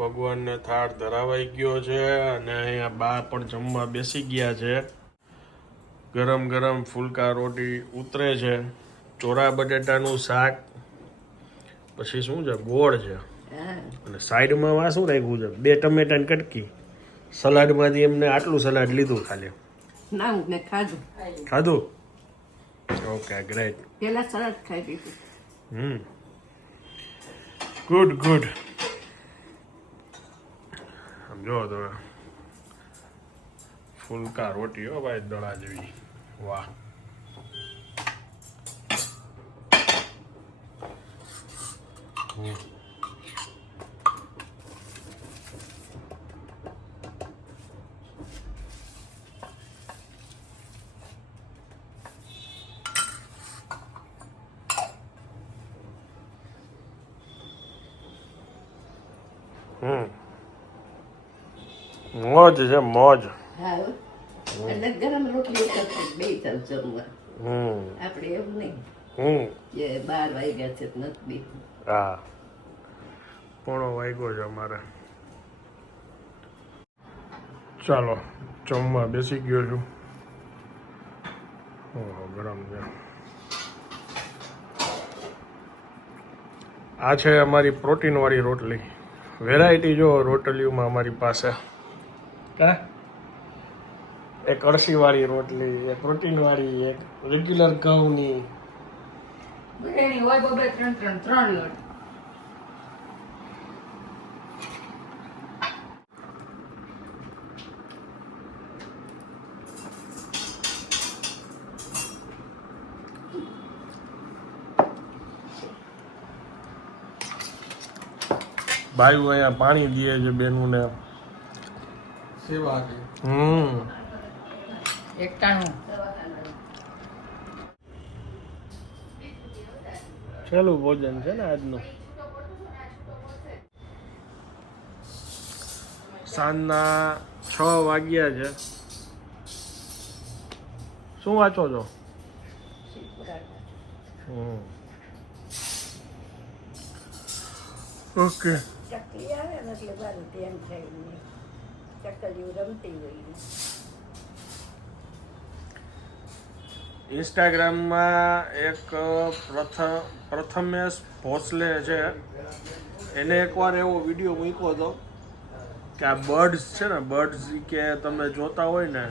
ભગવાનને થાળ ધરાવાઈ ગયો છે અને અહીંયા બા પણ જમવા બેસી ગયા છે. ગરમ ગરમ ફુલકા રોટી ઉતરે છે, ચોરા બટેટાનું શાક, પછી શું છે ગોળ છે અને સાઈડમાં વા શું રાખ્યું છે 2 ટમેટાની કટકી. સલાડમાંથી એમને આટલું સલાડ લીધું ખાલી. ના મેં ખાધું. ખાધું? Okay great. પેલા સલાડ ખાઈ દીધું. Good good. સમજો તમે ફુલકા રોટી હો ભાઈ, દડા જેવી. વાહ. મોજ છે મોજ. હા એટલે ગરમ રોટલી બે જમવા. આપણે એવું નહીં કે 12 વાગ્યા છે નથી. હા 1:15 વાગ્યો છે અમારે. ચાલો જમવા બેસી ગયો છું. ગરમ છે. આ છે અમારી પ્રોટીન વાળી રોટલી. વેરાયટી જો રોટલીઓમાં અમારી પાસે. એક અળસી વાળી રોટલી, એક પ્રોટીન વાળી, એક રેગ્યુલર ઘઉંની. હોય બબે 3 લોટ. ભાઈઓ અહીંયા પાણી દે છે બેનું ને સેવા છે. એકટાણું છેલ્લું ભોજન છે ને આજનું. સાંજના 6 વાગ્યા છે. શું વાંચો છો? ઓકે. ચકલી આવે ને એટલે મારું ધ્યાન થાય નહીં. ચકલીઓ રમતી હોય. ઇન્સ્ટાગ્રામમાં એક પ્રથમેશ ભોસલે છે, એને એકવાર એવો વિડીયો મૂક્યો હતો કે આ બર્ડ્સ છે ને, બર્ડ્સ કે તમે જોતા હોય ને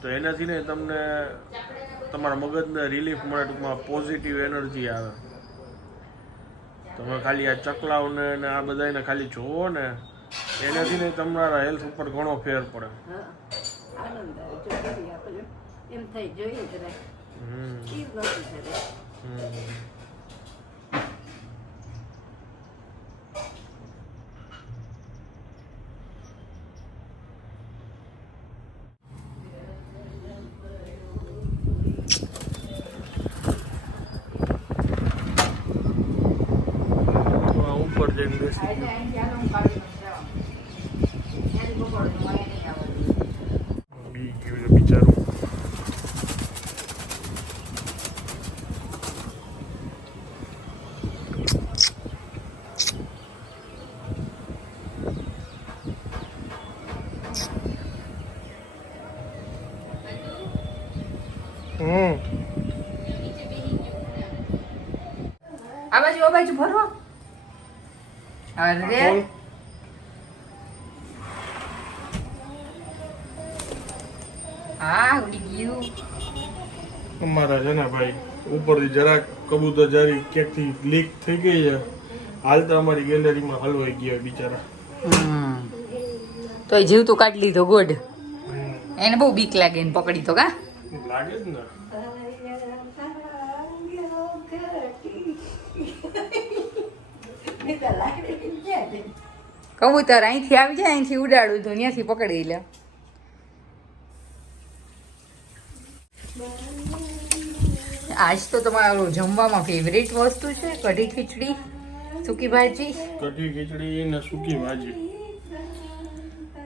તો એનાથી ને તમને તમારા મગજને રિલીફ મળે, ટૂંકમાં પોઝિટિવ એનર્જી આવે. તમે ખાલી આ ચકલાઓને ને આ બધાને ખાલી જોવો ને એનાથી ને તમારા હેલ્થ ઉપર ઘણો ફેર પડે. આનંદ આવે એમ થઈ જોઈએ જરા. ઉપર જઈને બેસી બી ગયું છે બિચારું. આ બાજુ ભરો. અરે હા ઉડી ગયું. અમારા છે ને ભાઈ ઉપરથી જરાક કબૂતર જારી ક્યાંકથી લીક થઈ ગઈ છે, હાલતા અમારી ગેલેરીમાં હલવાઈ ગયા બિચારા. તો જીવતું કાઢી લીધો ગોડ. એને બહુ બીક લાગે એને પકડી તો કા લાગે જ ને. કબૂતર અહીંથી આવી જાય, અહીંથી ઉડાડું તો ત્યાંથી પકડી લે. આજ તો તમારું જમવામાં ફેવરેટ વસ્તુ છે કઢી ખીચડી, સૂકી ભાજી. કઢી ખીચડી ને સૂકી ભાજી.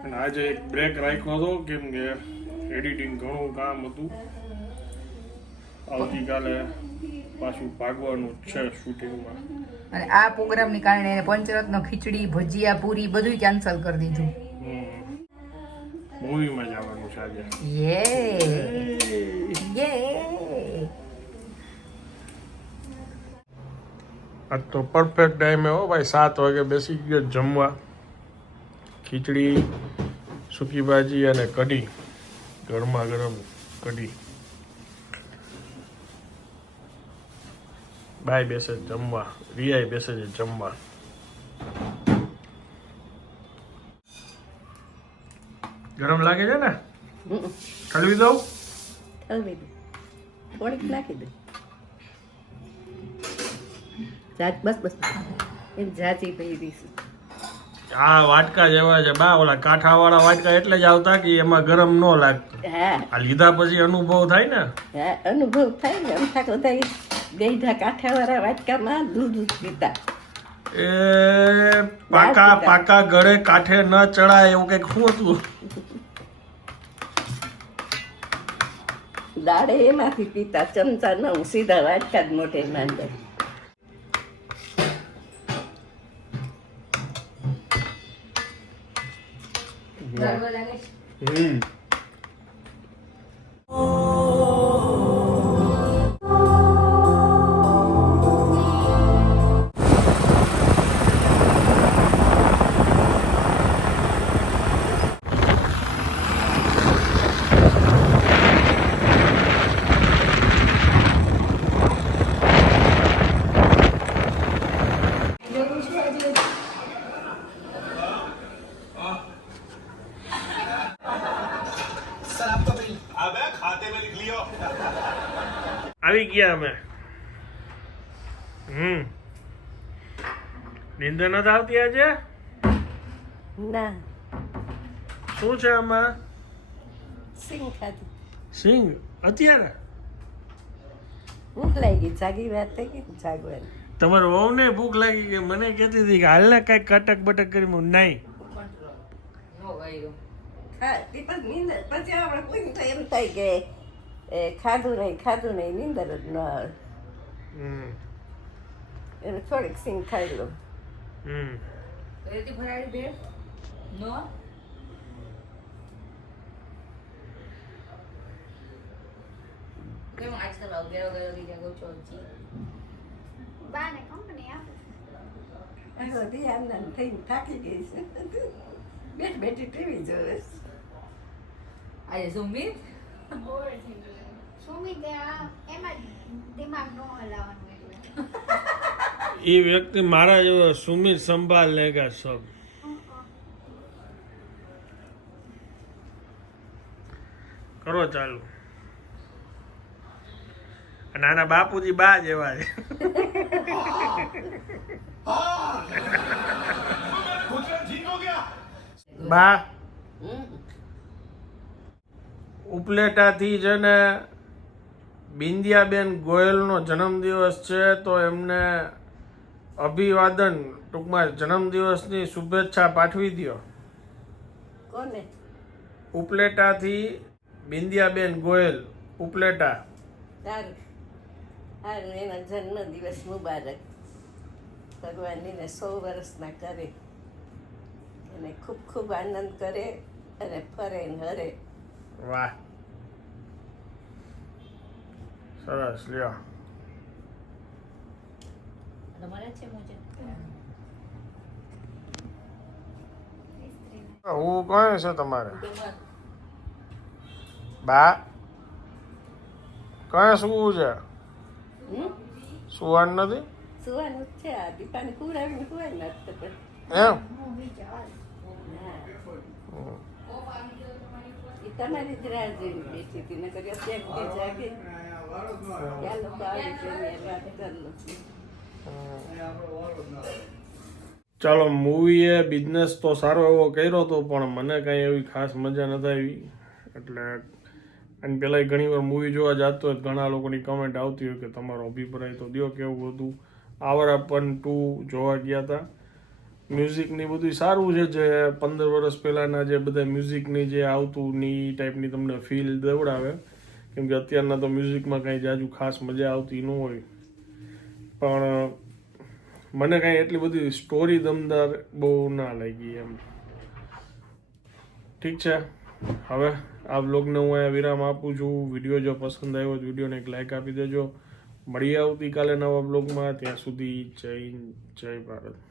અને આજે એક બ્રેક રાખ્યો હતો કેમ કે એડિટિંગ ઘણું કામ હતું. આવતીકાલે પાછું ભાગવાનું છે શૂટિંગમાં. અને આ પ્રોગ્રામની કારણે એને પંચરત્ન ખીચડી ભજીયા પૂરી બધું કેન્સલ કરી દીધું. મૂવીમાં જવાનું છે આજે. યે આજ તો પરફેક્ટ ટાઈમે હો ભાઈ, 7 વાગે બેસી ગયો જમવા. ખીચડી, સૂકી ભાજી અને કઢી, ગરમા ગરમ કઢી. બાય બેસે છે જમવા, રિયાય બેસે છે જમવા. ગરમ લાગે છે ને? ઠલવી દઉં? ઠલવી દે, થોડીક નાખી દે. બસ એમ જાજી પડી દઈશું. આ વાટકા જેવા છે બા, ઓલા કાંઠાવાળા વાટકા એટલે જ આવતા કે એમાં ગરમ ન લાગતું. હા આ લીધા પછી અનુભવ થાય ને. હા, અનુભવ થાય ને. અમથાક બધા બેઠા કાંઠાવાળા વાટકામાં દૂધ પીતા. એ પાકા ગળે કાંઠે ન ચડાય એવું કઈક શું હતું? દાડે એમાંથી પીતા, ચમચા ન સીધા વાટકા જ મોઢે માંડે. આવી ગયા અમે. નીંદર નથી આવતી આજે? ના, શું છે આમાં? સિંગ ખાધી. સિંગ અત્યારે? ભૂખ લાગી, જાગી વાત થઈ ગઈ જાગવાની. તમારા વહુને ભૂખ લાગી ગઈ, મને કહેતી હતી કે હાલને કઈ કટક બટક કરી. નહીં, હા, તે પછી નીંદર પછી આપણે કોઈ તો એમ થાય કે ખાધું નહીં નીંદર જ ન આવે. એને થોડીક સિંગ ખાઈ લો. ધ્યાન ના થઈને થાકી ગઈ છે. બેઠી ટીવી જોવે. આજે સુમિત એ વ્યક્તિ મારા જેવો સુમિત સંભાળ લેગા સબ. કરો ચાલુ. અને આના બાપુજી બા જેવા છે. બા ઉપલેટાથી છે ને બિંદિયાબેન ગોયલનો જન્મદિવસ છે, તો એમને અભિવાદન, ટૂંકમાં જન્મદિવસની શુભેચ્છા પાઠવી દો. કોને? ઉપલેટાથી બિંદિયાબેન ગોયલ, ઉપલેટા. સારું સારું, એના જન્મદિવસ મુબારક. ભગવાન એને 100 વર્ષના કરે, એને ખૂબ ખૂબ આનંદ કરે અને ફરે ને હરે. વાહ, સરસ. લ્યો હું કોણ છે તમારે? બા કયા સુવું છે? સુવાનું નથી? સુવાનું જ છે. આ દીપાને કુરાવીને સુવાય નાખતો પણ એમ? એ તમારી જ રાહ જોઈને બેઠી હતી. નકર અત્યારે જાગે ત્યાં લોકો આવી જઈને વાત કરી લો. ચાલો, મૂવીએ બિઝનેસ તો સારો એવો કર્યો હતો, પણ મને કાંઈ એવી ખાસ મજા નથી આવી. એટલે અને પહેલાં ઘણી વાર મૂવી જોવા જતો હોય, ઘણા લોકોની કમેન્ટ આવતી હોય કે તમારો અભિપ્રાય તો દો કેવું હતું. આવરાપન 2 જોવા ગયા હતા. મ્યુઝિકની બધું સારું છે, જે 15 વર્ષ પહેલાંના જે બધા મ્યુઝિકની જે આવતું ની ટાઈપની તમને ફીલ દેવડાવે. કેમ કે અત્યારના તો મ્યુઝિકમાં કાંઈ જાજુ ખાસ મજા આવતી ન હોય. પણ મને કાંઈ એટલી બધી સ્ટોરી દમદાર બહુ ના લાગી એમ. ઠીક છે, હવે આ બ્લોગને હું અહીંયા વિરામ આપું છું. વિડીયો જો પસંદ આવ્યો તો વિડીયોને એક લાઇક આપી દેજો. મળીએ આવતીકાલે નવા બ્લોગમાં. ત્યાં સુધી જય ભારત.